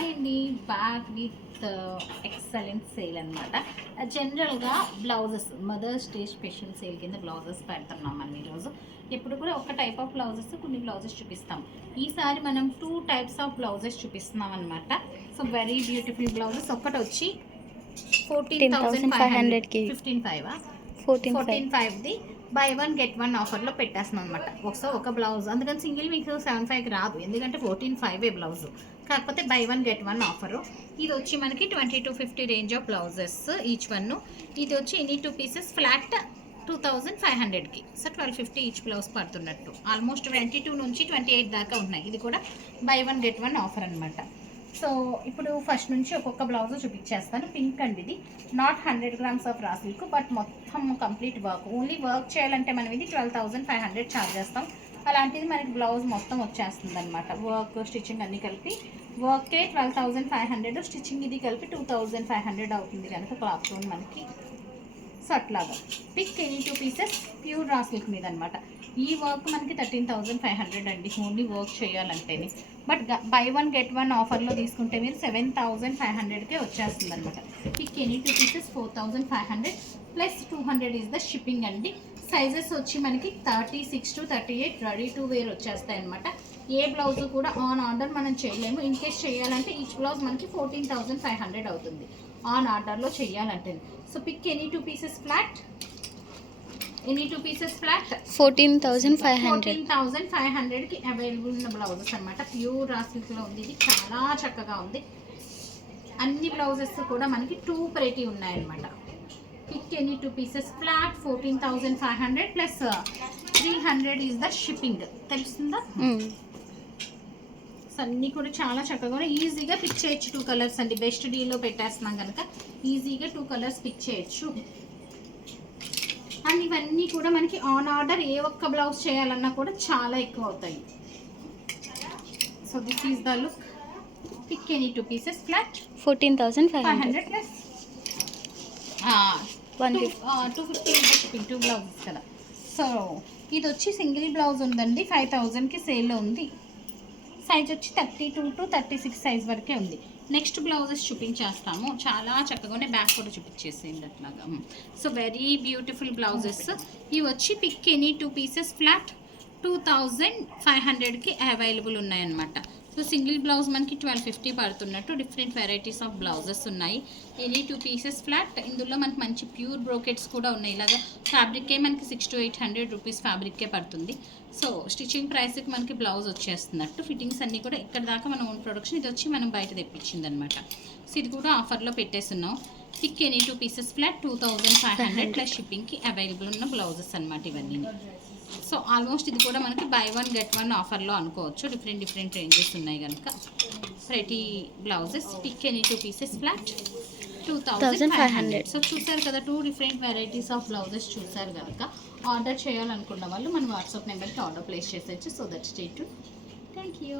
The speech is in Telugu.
హాయ్ అండి, బ్యాక్ విత్ ఎక్సలెంట్ సేల్ అనమాట. జనరల్గా blouses Mother's Day special sale కింద బ్లౌజెస్ పెడుతున్నాం మనం ఈరోజు. ఎప్పుడు కూడా ఒక టైప్ ఆఫ్ బ్లౌజెస్ కొన్ని బ్లౌజెస్ చూపిస్తాం. ఈసారి మనం 2 టైప్స్ ఆఫ్ బ్లౌజెస్ చూపిస్తున్నాం అనమాట. So very beautiful blouses. ఒకటి వచ్చి 14,500కి 15,500ది బై 1 గెట్ 1 ఆఫర్లో పెట్టేస్తున్నాం అనమాట. ఒక బ్లౌజ్, అందుకని సింగిల్ మీకు 7,500కి రాదు, ఎందుకంటే 14,500 బ్లౌజ్, కాకపోతే బై 1 గెట్ 1 ఆఫరు. ఇది వచ్చి మనకి 20 to 50 range of blouses each one. ఇది వచ్చి ఎనీ 2 పీసెస్ ఫ్లాట్ 2,500కి. సో 1250 ఈచ్ బ్లౌజ్ పడుతున్నట్టు. ఆల్మోస్ట్ 22 నుంచి 28 దాకా ఉన్నాయి. ఇది కూడా బై 1 గెట్ 1 ఆఫర్ అనమాట. సో ఇప్పుడు ఫస్ట్ నుంచి ఒక్కొక్క బ్లౌజ్ చూపించేస్తాను. పింక్ అండి, ఇది not 100 grams of raw silk, but మొత్తం కంప్లీట్ వర్క్. ఓన్లీ వర్క్ చేయాలంటే మనం ఇది 12,500 ఛార్జ్ చేస్తాం. అలాంటిది మనకి బ్లౌజ్ మొత్తం వచ్చేస్తుంది అనమాట. వర్క్ స్టిచ్చింగ్ అన్నీ కలిపి వర్కే 12,500, స్టిచ్చింగ్ ఇది కలిపి 2,500 అవుతుంది కనుక క్లాత్ మనకి. సో అట్లాగా pick any 2 pieces pure raw silk మీద అనమాట. ఈ వర్క్ మనకి 13,500 అండి, ఓన్లీ వర్క్ చేయాలంటేనే. బట్ బై 1 గెట్ 1 ఆఫర్లో తీసుకుంటే మీరు 7,500కే వచ్చేస్తుంది అనమాట. Pick any 2 pieces 4,500 plus 200 is the shipping అండి. సైజెస్ వచ్చి మనకి 36 to 38 రెడీ టు వేర్ వచ్చేస్తాయి అనమాట. ఏ బ్లౌజ్ కూడా ఆన్ ఆర్డర్ మనం చేయలేము. ఇన్ కేస్ చేయాలంటే ఈచ్ బ్లౌజ్ మనకి 14,500 అవుతుంది ఆన్ ఆర్డర్లో చేయాలంటే. So pick any 2 pieces flat, any 2 pieces flat 14,500కి అవైలబుల్ ఉన్న బ్లౌజెస్ అనమాట. ప్యూర్ రా సిల్క్లో ఉంది. ఇది చాలా చక్కగా ఉంది. అన్ని బ్లౌజెస్ కూడా మనకి 2 వెరైటీ ఉన్నాయన్నమాట. Pick any 2 pieces flat 14,500 plus 300 is the shipping. తెలుస్తుందా? అన్నీ కూడా చాలా చక్కగా ఈజీగా పిక్ చేయొచ్చు. 2 కలర్స్ అండి, బెస్ట్ డీల్లో పెట్టేస్తున్నాం కనుక ఈజీగా 2 కలర్స్ పిక్ చేయొచ్చు. అండ్ ఇవన్నీ కూడా మనకి ఆన్ ఆర్డర్ ఏ ఒక్క బ్లౌజ్ చేయాలన్నా కూడా చాలా ఎక్కువ అవుతాయి. So this is the look. Pick any 2 pieces flat 14,500 plus 250 shipping. 2 blouses కదా. సో ఇది వచ్చి సింగిల్ బ్లౌజ్ ఉందండి, 5,000కి సేల్లో ఉంది. సైజ్ వచ్చి 32 to 36 సైజ్ వరకే ఉంది. నెక్స్ట్ బ్లౌజెస్ చూపించేస్తాము. చాలా చక్కగానే బ్యాక్ కూడా చూపించేసేయండి అట్లాగా. So very beautiful blouses. ఇవి వచ్చి పిక్ ఎనీ 2 పీసెస్ ఫ్లాట్ 2,500కి అవైలబుల్ ఉన్నాయన్నమాట. సో సింగిల్ బ్లౌజ్ మనకి 1250 పడుతున్నట్టు డిఫరెంట్ వెరైటీస్ ఆఫ్ బ్లౌజెస్ ఉన్నాయి. Any 2 pieces flat. ఇందులో మనకి మంచి ప్యూర్ బ్రోకెట్స్ కూడా ఉన్నాయి. ఇలాగా ఫ్యాబ్రిక్కే మనకి 600 to 800 రూపీస్ ఫ్యాబ్రిక్కే పడుతుంది. సో స్టిచ్చింగ్ ప్రైస్కి మనకి బ్లౌజ్ వచ్చేస్తున్నట్టు. ఫిట్టింగ్స్ అన్నీ కూడా ఇక్కడ దాకా మన ఓన్ ప్రొడక్షన్. ఇది వచ్చి మనం బయట తెప్పించింది అనమాట. సో ఇది కూడా ఆఫర్లో పెట్టేస్తున్నాం. Pick any 2 pieces flat 2,500 plus షిప్పింగ్కి అవైలబుల్ ఉన్న బ్లౌజెస్ అనమాట ఇవన్నీ. సో ఆల్మోస్ట్ ఇది కూడా మనకి బై 1 గెట్ 1 ఆఫర్లో అనుకోవచ్చు. డిఫరెంట్ రేంజెస్ ఉన్నాయి కనుక ప్రతి blouses. Pick any 2 pieces flat 2,500. So చూసారు కదా, 2 డిఫరెంట్ వెరైటీస్ ఆఫ్ బ్లౌజెస్ చూసారు కనుక ఆర్డర్ చేయాలనుకున్న వాళ్ళు మన వాట్సాప్ నెంబర్కి ఆర్డర్ ప్లేస్ చేసేయచ్చు. So that stay tuned. Thank you.